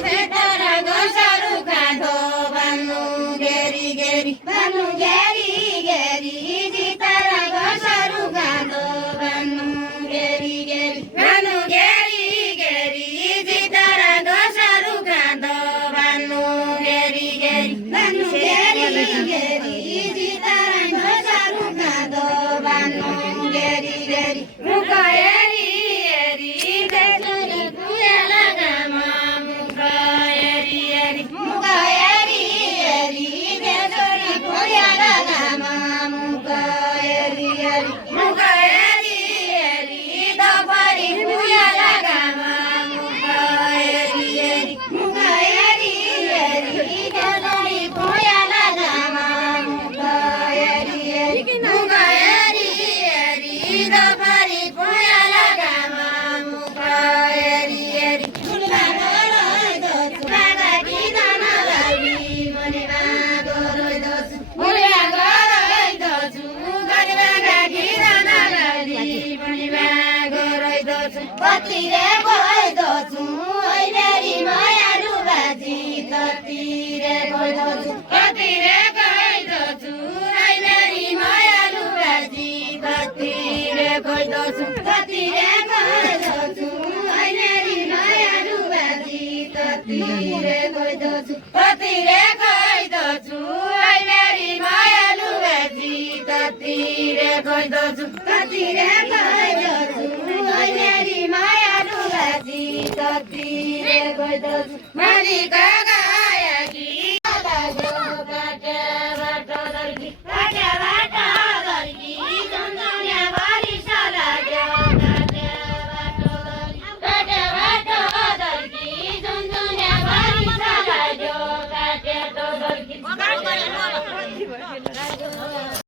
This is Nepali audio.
तारा दोस्रो खाँदो भन्नु गेरी गेरी भन्नु गेरी गेरी तारा दोस्रो खाँदो भन्नु गेरी गेरी भन्नु गेरी गेरी तारा दोस्रो खाँदो भन्नु गेरी गेरी भन्नु गेरी गेरी तारा दोस्रो खाँदो भन्नु गेरी गेरी मुख हेरी हेरी देशरी पुयाला गामा मुख हेरी हेरी मुख हेरी हेरी देशरी पुयाला गामा मुख हेरी हेरी मुख हेरी हेरी दपरी पुयाला गामा मुख हेरी हेरी मुख हेरी हेरी देशरी पुयाला गामा मुख हेरी हेरी मुख हेरी हेरी दपरी पुयाला गामा मुख हेरी हेरी मुनिमा गरोइ दोछु बागा किन नगरी मुनिमा गरोइ दोछु मुनिमा गरोइ दोछु गरिबागा किन नगरी मुनिमा गरोइ दोछु कतिरे गइ दोछु ओइलेरी मायालु बाजी ततिरे गइ दोछु कतिरे गइ दोछु ओइलेरी मायालु बाजी ततिरे गइ दोछु कतिरे गइ दोछु ओइलेरी मायालु बाजी ततिरे गइ दोछु कतिरे गइ दोछु ओइलेरी मायालु बाजी ततिरे गइ दोछु कतिरे गइ दोछु ओइलेरी मायालु बाजी ततिरे गइ दोछु मालिक गया कि